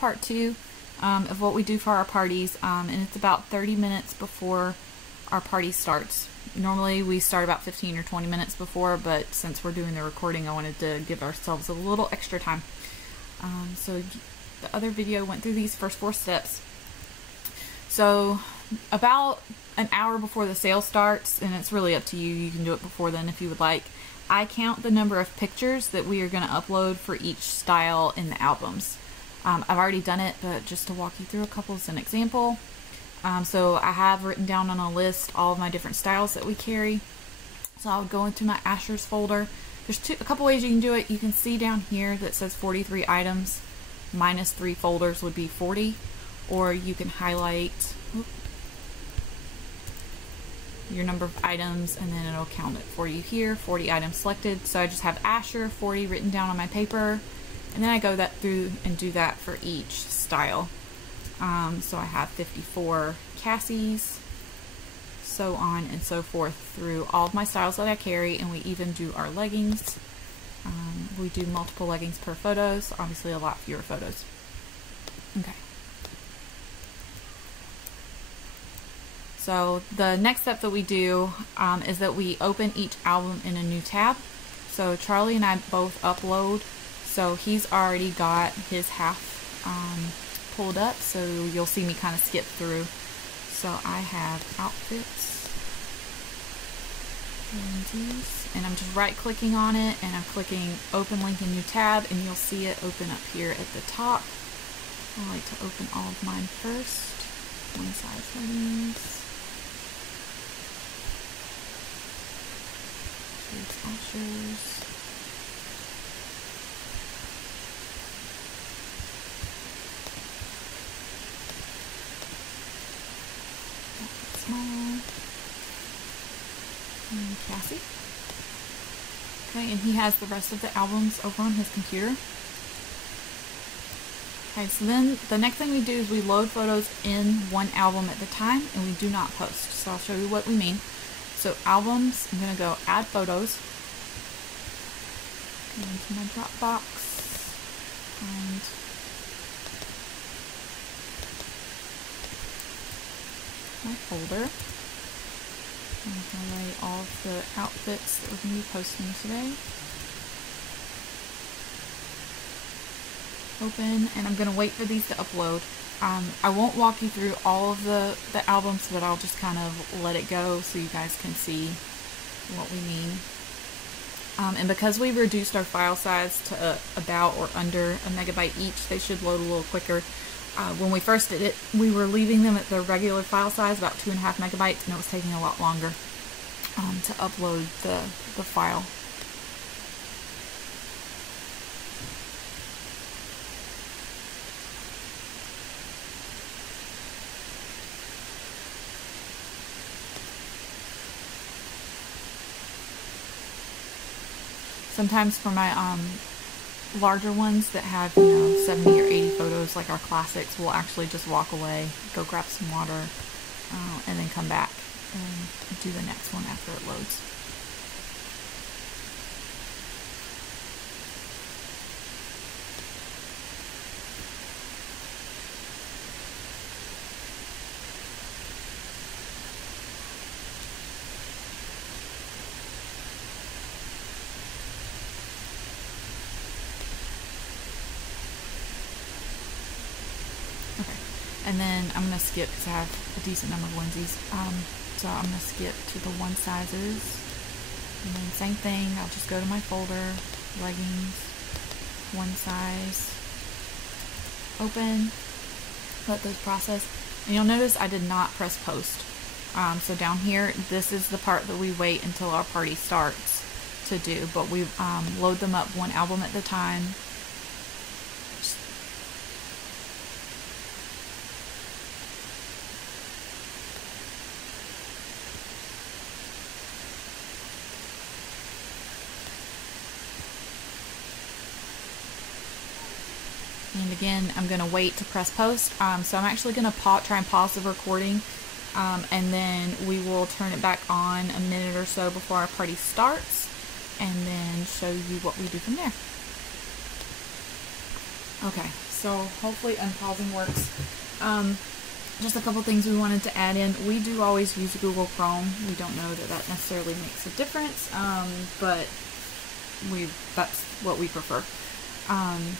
part 2 of what we do for our parties, and it's about 30 minutes before our party starts. Normally we start about 15 or 20 minutes before, but since we're doing the recording, I wanted to give ourselves a little extra time. So the other video went through these first 4 steps. So about an hour before the sale starts, and it's really up to you, you can do it before then if you would like, I count the number of pictures that we are going to upload for each style in the albums. I've already done it, but just to walk you through a couple as an example. So I have written down on a list all of my different styles that we carry. So I'll go into my Asher's folder. There's a couple ways you can do it. You can see down here that says 43 items minus 3 folders would be 40, or you can highlight your number of items and then it'll count it for you here. 40 items selected. So I just have Asher 40 written down on my paper, and then I go through and do that for each style. So I have 54 Cassie's, so on and so forth through all of my styles that I carry, and we even do our leggings. We do multiple leggings per photo, so obviously a lot fewer photos. Okay. So the next step that we do is that we open each album in a new tab. So Charlie and I both upload, so he's already got his half pulled up, so you'll see me kind of skip through. So I have outfits, and I'm just right clicking on it and I'm clicking open link in new tab, and you'll see it open up here at the top. I like to open all of mine first. One size leggings. Here's Asher's. Small. And Cassie. Okay, and he has the rest of the albums over on his computer. Okay, so then the next thing we do is we load photos in one album at a time, and we do not post. So I'll show you what we mean. So albums, I'm going to go add photos. Go into my Dropbox. And my folder. I'm going to lay all of the outfits that we're going to be posting today. Open, and I'm going to wait for these to upload. I won't walk you through all of the albums, but I'll just kind of let it go so you guys can see what we mean. And because we reduced our file size to about or under a megabyte each, they should load a little quicker. When we first did it, we were leaving them at their regular file size, about 2.5 megabytes, and it was taking a lot longer to upload the file. Sometimes for my larger ones that have, 70 or 80 photos, like our classics, we'll actually just walk away, go grab some water, and then come back and do the next one after it loads. And then I'm going to skip because I have a decent number of onesies. So I'm going to skip to the one sizes. And then same thing, I'll just go to my folder, leggings, one size, open, let those process. And you'll notice I did not press post. So down here, this is the part that we wait until our party starts to do. But we load them up one album at a time. And again, I'm going to wait to press post. So I'm actually going to try and pause the recording, and then we will turn it back on a minute or so before our party starts, and then show you what we do from there. Okay, so hopefully unpausing works. Just a couple things we wanted to add in. We do always use Google Chrome. We don't know that that necessarily makes a difference, but that's what we prefer.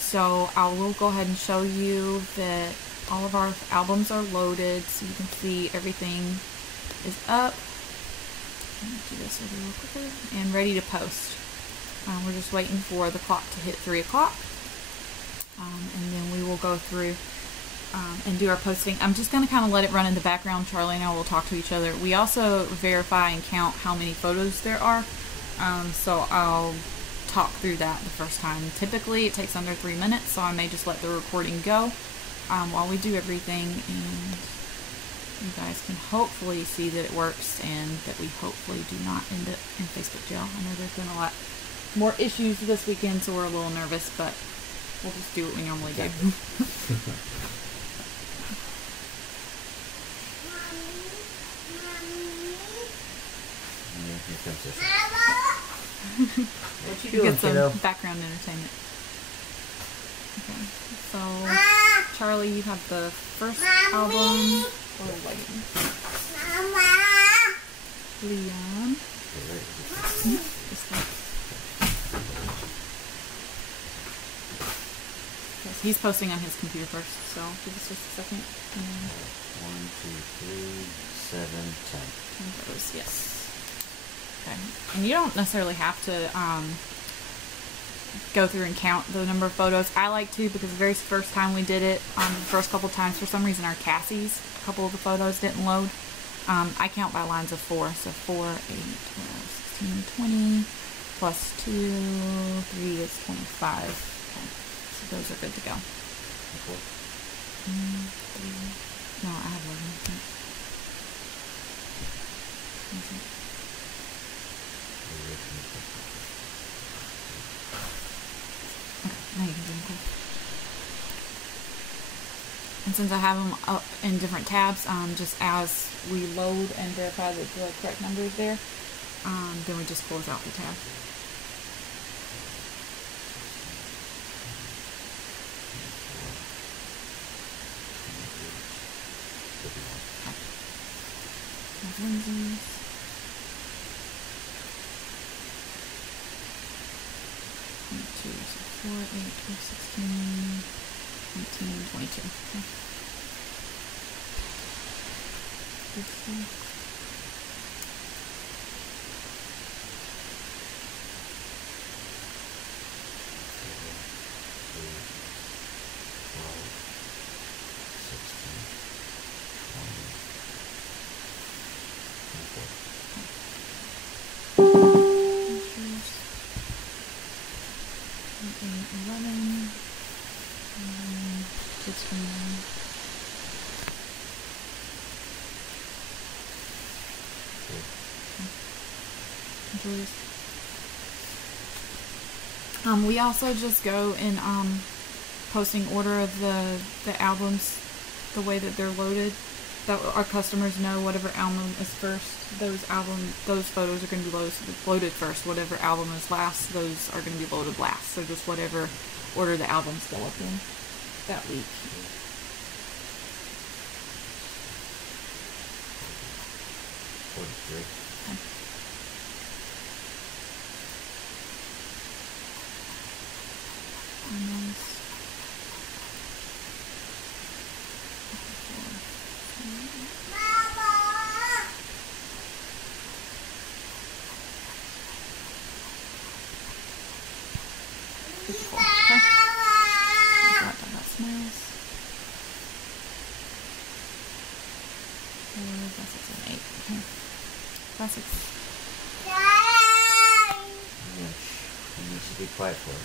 So I will go ahead and show you that all of our albums are loaded, so you can see everything is up. Let me do this a little quicker and ready to post. We're just waiting for the clock to hit 3 o'clock, and then we will go through and do our posting. I'm just going to kind of let it run in the background. Charlie and I will talk to each other. We also verify and count how many photos there are, so I'll talk through that the first time. Typically it takes under 3 minutes, so I may just let the recording go while we do everything, and you guys can hopefully see that it works and that we hopefully do not end up in Facebook jail. I know there's been a lot more issues this weekend, so we're a little nervous, but we'll just do what we normally do. What you You doing, get some kiddo? background entertainment. Okay, so Charlie, you have the first album. Oh, waiting. Leon. Just like- Yes, he's posting on his computer first, so give us just a second. 1, 2, 3, 7, 10. 10 photos, yes. Okay, and you don't necessarily have to go through and count the number of photos. I like to, because the very first time we did it, the first couple times, for some reason our Cassies, a couple of the photos didn't load. I count by lines of 4, so 4, 8, 12, 16, 20, plus 2, 3 is 25. Okay. So those are good to go. No, I have 11. Now you can do them. And since I have them up in different tabs, just as we load and verify that the correct number is there, then we just close out the tab. Lenses. So 4, 8, 12, 16, 19, 22. Okay. Good stuff. We also just go in posting order of the albums, the way that they're loaded, that our customers know whatever album is first, those photos are going to be loaded first. Whatever album is last, those are going to be loaded last. So just whatever order the albums go up in that week. Okay. Classics. You need to be quiet for us.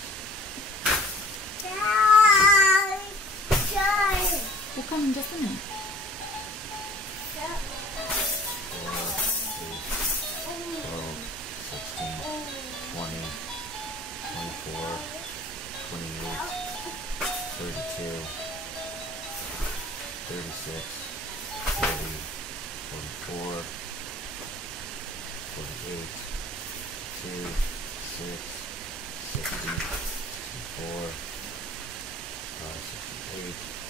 We'll come in just a minute. 4, 8, 12, 16, 20, 24, 28, 32, 36, 40, 44, 48, 2, 6, 60, 4, 45, 65, 68,